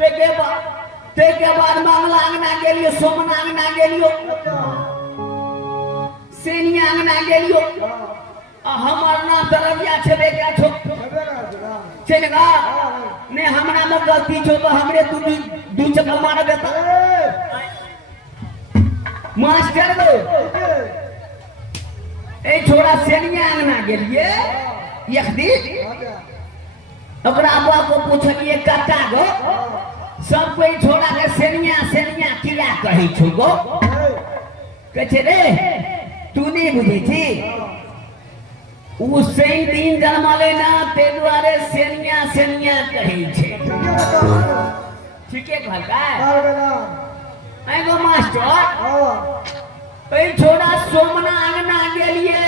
ते के बाद मंगला अंगना गेलियो, सोमना अंगना गेलियो, सेनिया अंगना गेलियो। हमार नाम तरबिया छेबे क्या छो चलेगा ने हमरा में गलती छो तो हमरे दू चक्कर मार देता मास्टर गो। ए छोड़ा सेनिया अंगना गेलिए एक दिन, ओकरा बुआ को पूछलिए कता गो, सब कोई छोड़ा के सेनिया सेनिया किया कही छु गो। कहे रे तू नहीं बुझी थी, उसे दिन जन्मले ना ते द्वारे सेनिया सेनिया कही छे। ठीक है भलका एगो मास्टर ए छोड़ा सोमना अंगना गेलिए,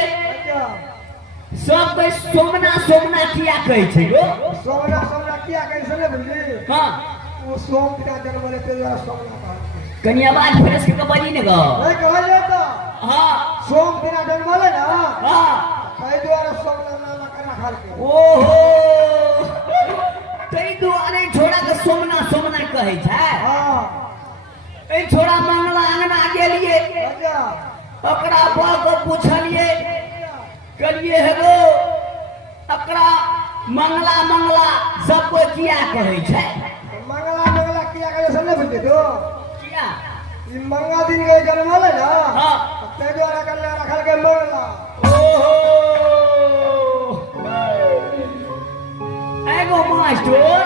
सब कोई सोमना सोमना किया कही छे गो। सोमना सोमना किया कही सुने बुझली। हां वो सोम पिता जन्मले ते द्वारा सोमना कहा। कनी आवाज फ्रेश के बजी ने गो। नहीं कहले तो हां सोम पिता जन्मले ना। हां तै द्वारा सोमना नाम करा खाल के। ओहो तै द्वारे छोड़ा के सोमना सोमना कहे छै। हां ए छोड़ा मंगला अंगना गेलिए, ओकरा बुआ को पूछलिए कलिए हेगो ओकरा मंगला मंगला सब कोई किया कहे छै। मंगला मंगला किया कहे सुने बुझली तो किया ई मंगला दिन के जन्मले ना। हां तै द्वारा कन्या रखल के मंगला। ओहो एगो मास्टर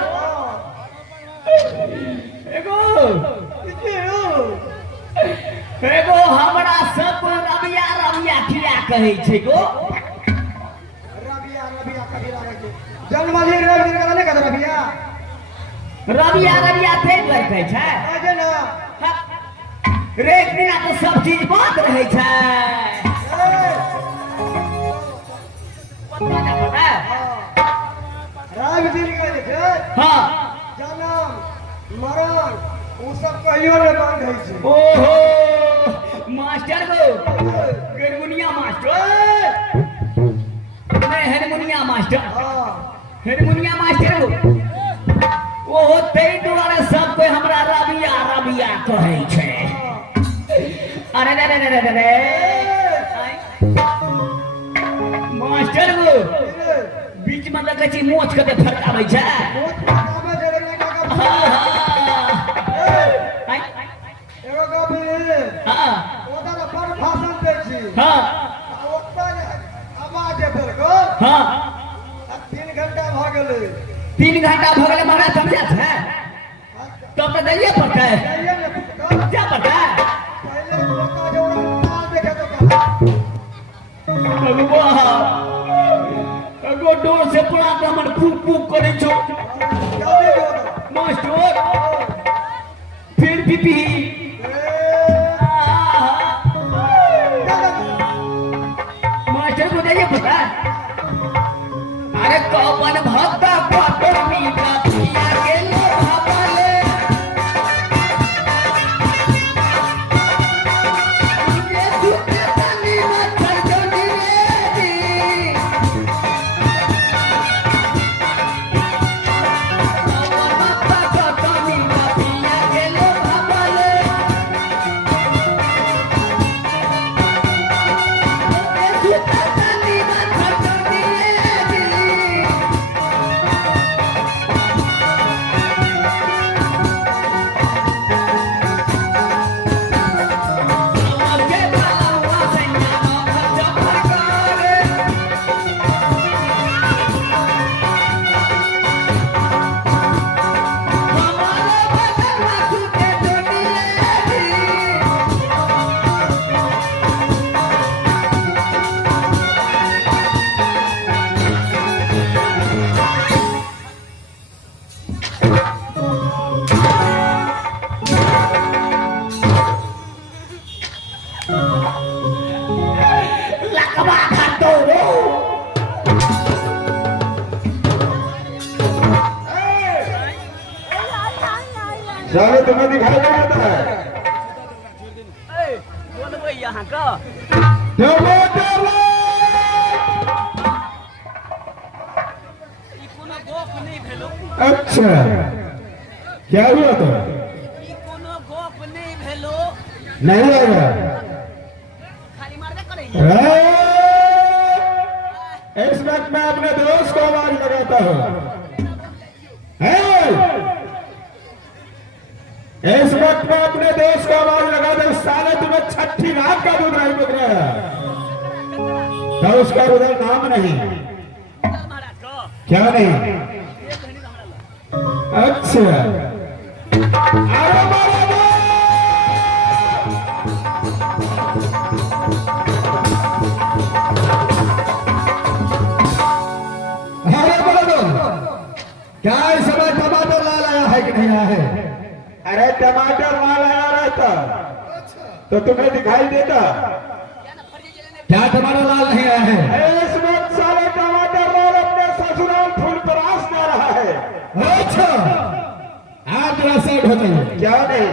एगो हमरा सब रबिया रबिया किया कहे छै गो। रबिया रबिया कभी लागे छै जन्मदिन रवि दिन के नहीं कहत रबिया। रबिया रबिया ते द्वारे कहे छै आजे ना रे एक दिना तो सब चीज बात रहे छै। पता ना पता रवि दिन के छै। हां जन्म मरण वो सब कहियो रे बंद है छै। ओहो मास्टर गो गरमुनिया मास्टर नहीं हरमुनिया मास्टर। हां हरमुनिया मास्टर गो ओहो ते द्वारे सब कोई हमरा रबिया रबिया कहे छै। अरे रे रे रे रे मास्टर गो बीच में लगे छी मोछ के फरकावे छै। कामे जरे ना का एगो गबी हां ओदा पर भाषण दे छी। हां ओता आवाज एतर गो। हां 3 घंटा भ गेलै। 3 घंटा भ गेलै महाराज समझा छै तब तो दैये पड़तै क्या पड़तै। पहले लोका जोड़ा ताल देखे तो कहा भगवान एगो डोर से पड़ा के हमर फूक फूक करे छो जल्दी जोड़ मास्टर फिर पीपी मास्टर को दैये पता। अरे कौन भक्त पाटो मीठा पिया के लो भाले ये दूते तनी मच्छर जोनी रे कौन भक्त पाटो मीठा पिया के लो भाले ये दूते तनी मच्छर जोनी रे लकवा खातो रो जाने तुम्हें दिखाई नहीं देता है। बोलबो यहाँ का देवो देवो ई कोनो गप नहीं भेलो। अच्छा क्या हुआ तो ई कोनो गोप नहीं भेलो नहीं आएगा। खाली मार दे करे इस वक्त मैं अपने दोस्त को आवाज लगाता हूँ। इस वक्त मैं अपने दोस्त को आवाज लगाता हूँ। साले तुम्हें छठी रात का दूध नहीं बिक रहा है तो उसका उधर नाम नहीं महाराज को क्या नहीं। अच्छा अरे मारा दो। अरे बोलो दो क्या इस समय टमाटर लाल आया है कि नहीं आया है। अरे टमाटर लाल आया रहता तो तुम्हें दिखाई देता। क्या टमाटर लाल नहीं आया है। इस वक्त सारे टमाटर लाल अपने ससुराल फूल तराश कर रहा है। अच्छा आप जरा साइड हो जाइए। क्या नहीं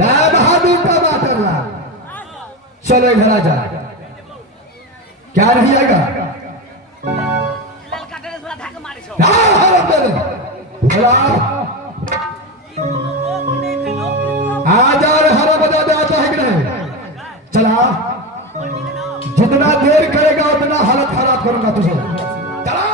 राय बहादुर टमाटर लाल चलो इधर आ जा। क्या नहीं आएगा। ललका ड्रेस वाला धाक मारे छो बोला ई कोनो गोप नहीं भेलो आ जा रे हरा बजा दे आता है कि नहीं। चला जितना देर करेगा उतना हालत खराब करूंगा तुझे। चला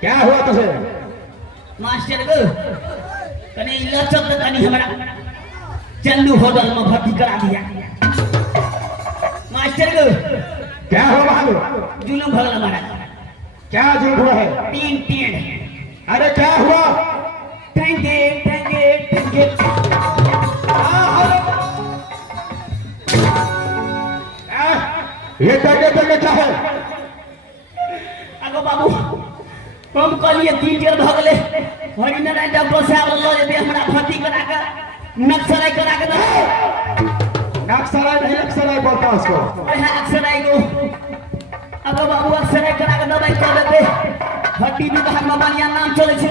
क्या हुआ तुझे। मास्टर को कने लचक तो कने हमरा चंदू होटल में भर्ती करा दिया। मास्टर को क्या हुआ बहादुर। जुलूम भगल हमारा क्या झूठ हुआ है। तीन तीन अरे क्या हुआ। ठंगे ठंगे ठंगे ये टके टके क्या है। अगो बाबू हम कहलिए तीन जगह भगले हरिनारायण डॉक्टर साहब लो जे हमरा भर्ती करा के नक्सलाई करा के ना नक्सलाई नहीं नक्सलाई बोलता उसको। ओहे अक्सराई को अगो बाबू अक्सराई करा के दवाई कर देते हड्डी विभाग में बढ़िया नाम चले छे।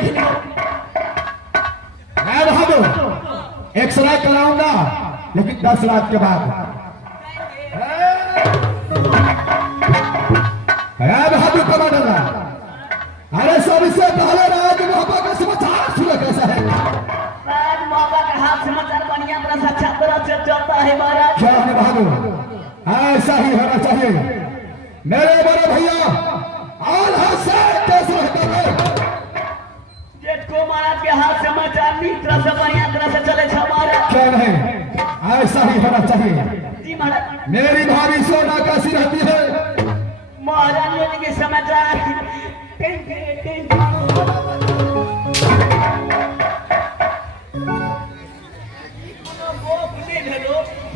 मैं बहादुर एक्सरे कराऊंगा लेकिन 10 लाख के बाद। बहादुर टमाटर लाल अरे सबसे पहले राज मोहब्बत का समाचार सुनो कैसा है। राज मौका का हाथ समाचार बढ़िया तरह से अच्छा तरह से चलता है महाराज। क्या है बहादुर ऐसा ही होना चाहिए। मेरे बड़े भैया आल्हा से कैसे रहते हैं। जेठ को महाराज के हाथ समाचार नीक तरह से बढ़िया तरह से चले छे महाराज। क्या नहीं ऐसा ही होना चाहिए। जी महाराज मेरी भाभी सोना कैसी रहती है। महाराज ने के समाचार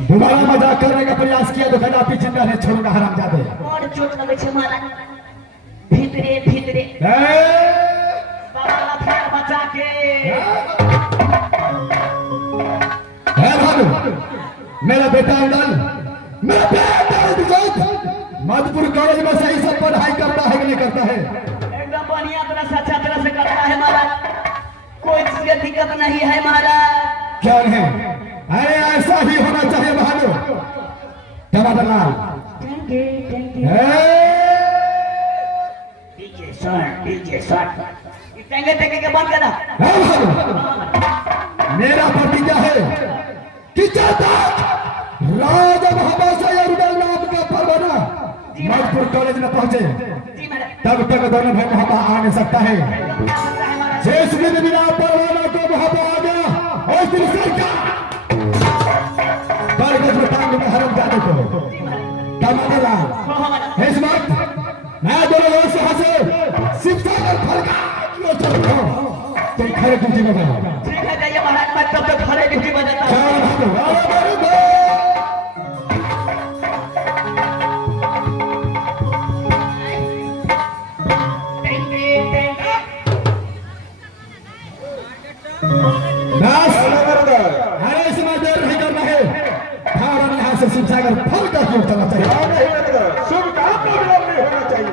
दोबारा मजाक करने का प्रयास किया तो कदापि पीछे नहीं छोड़ूंगा हरामजादे। और चोट लगे छे महाराज भीतरे भीतरे बाबा लफड़ा बचा के भानु मेरा बेटा अंदर मेरा बेटा विजय मधुपुर कॉलेज में सही सब पढ़ाई करता है कि नहीं करता है। एकदम बढ़िया तरह से अच्छा तरह से करता है महाराज। कोई चीज की दिक्कत नहीं है महाराज। क्या नहीं अरे ऐसा ही होना चाहिए बहादुर टमाटर लाल। डीजे शॉट टेंगे टेंगे के बंद करा। मेरा प्रतिज्ञा है कि जब तक राजा महाबासा रुदल नाम का परवाना मजपुर कॉलेज में पहुंचे जी महाराज तब तक दोनों भाई वहां आ नहीं सकता है। जिस दिन बिना परवाना को वहां आ गया और फिर सरकार बरगद में टांग में हरम जाने को कमांडरलाल हो महाराज इस वक्त मैं दोनों ओर से हंसे शिक्षा और फलका की ओर चल रहा हूं। तुम खड़े ड्यूटी में जाओ। ठीक है जाइए महाराज मैं तब तक खड़े ड्यूटी में जाता हूँ। अरे इसमें देर नहीं करना है। भारत यहाँ से शिवसागर फल का उपयोग करना चाहिए। शुभ काम में विलंब नहीं होना चाहिए।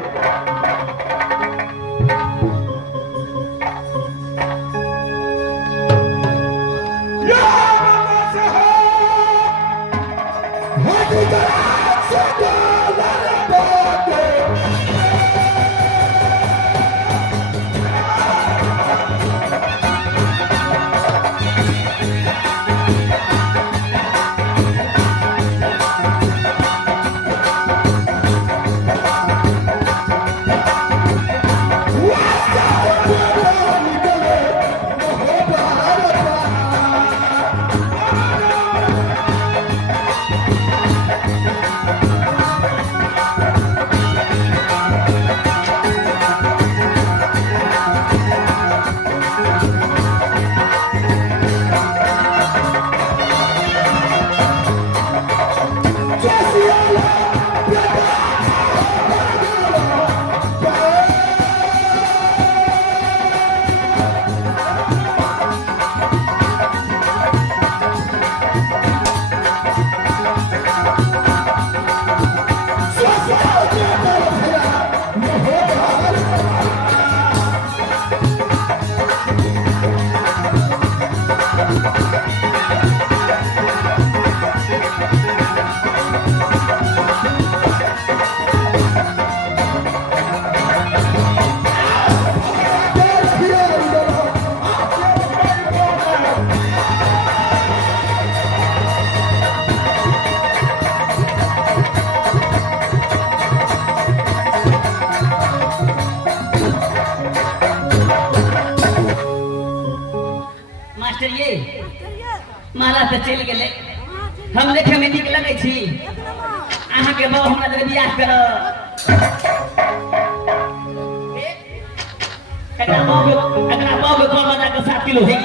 मास्टर ये माला तो चल गए हम देखे में निक लगे छी अहाँ के बाबू हमरा ले बियाह कर एकरा बाबू कौन बजा के 7 किलो है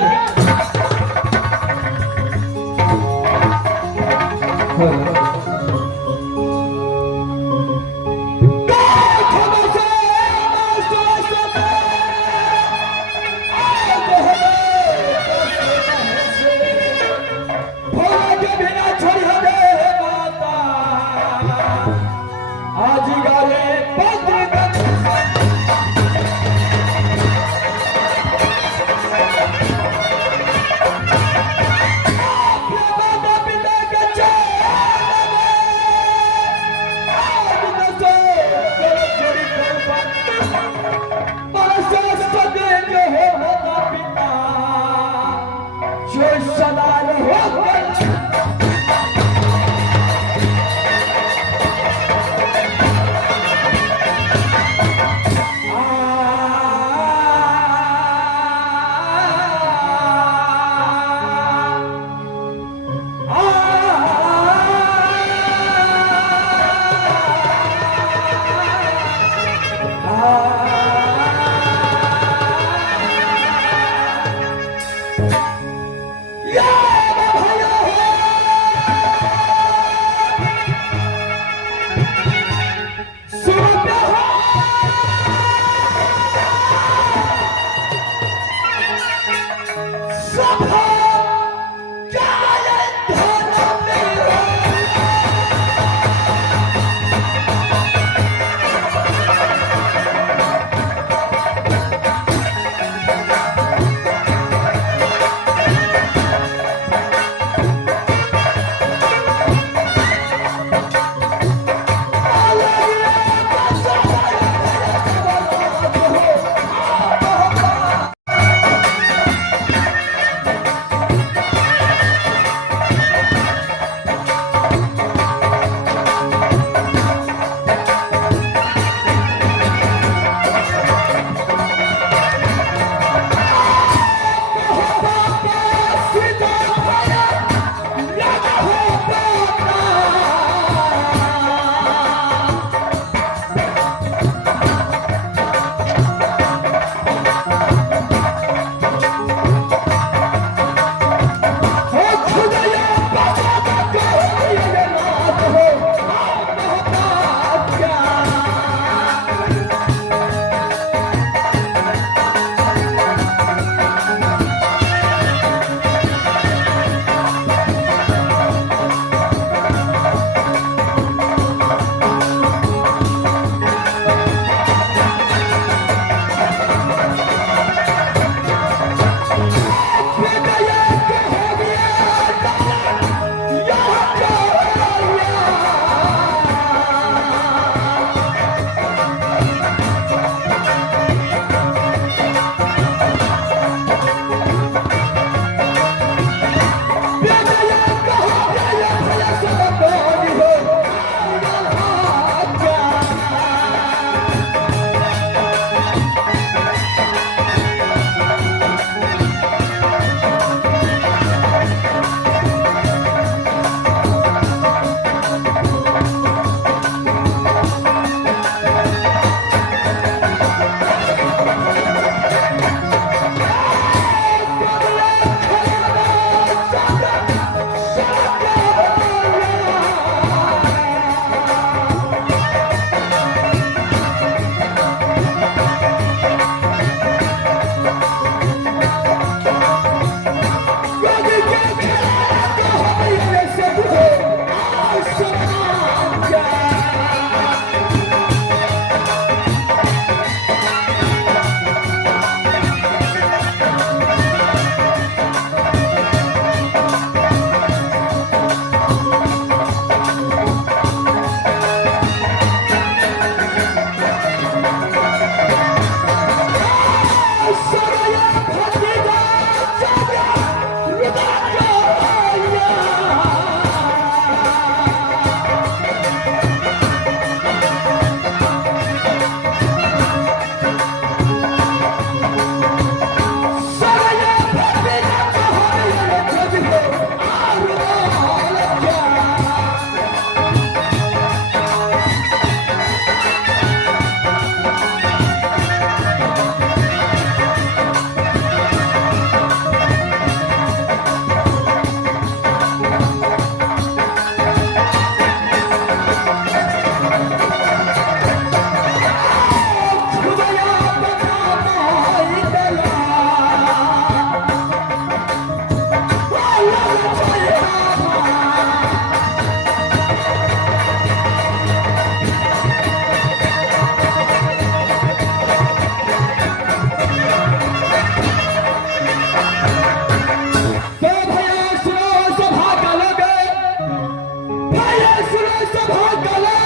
सभा कले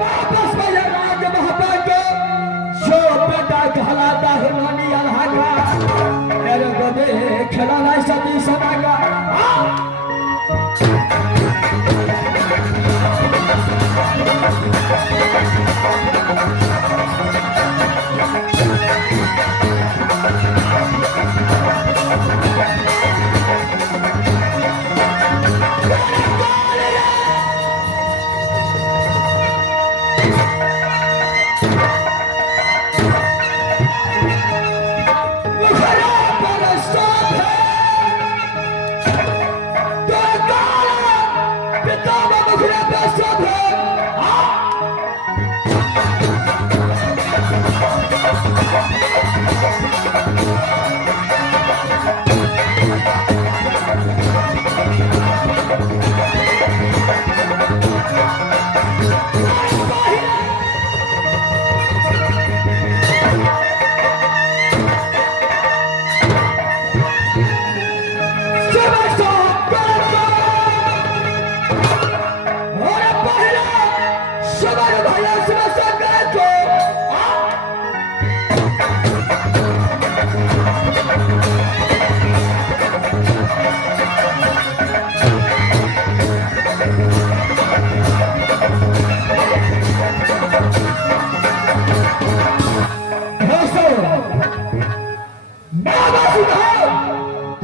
वापस में राज महाभाग्य जो बेटा कहलाता है नानी अलहागा मेरे गोदे खिलाना सदी सदागा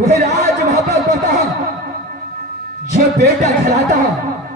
तुम्हें राज महापौर पता जो बेटा खिलाता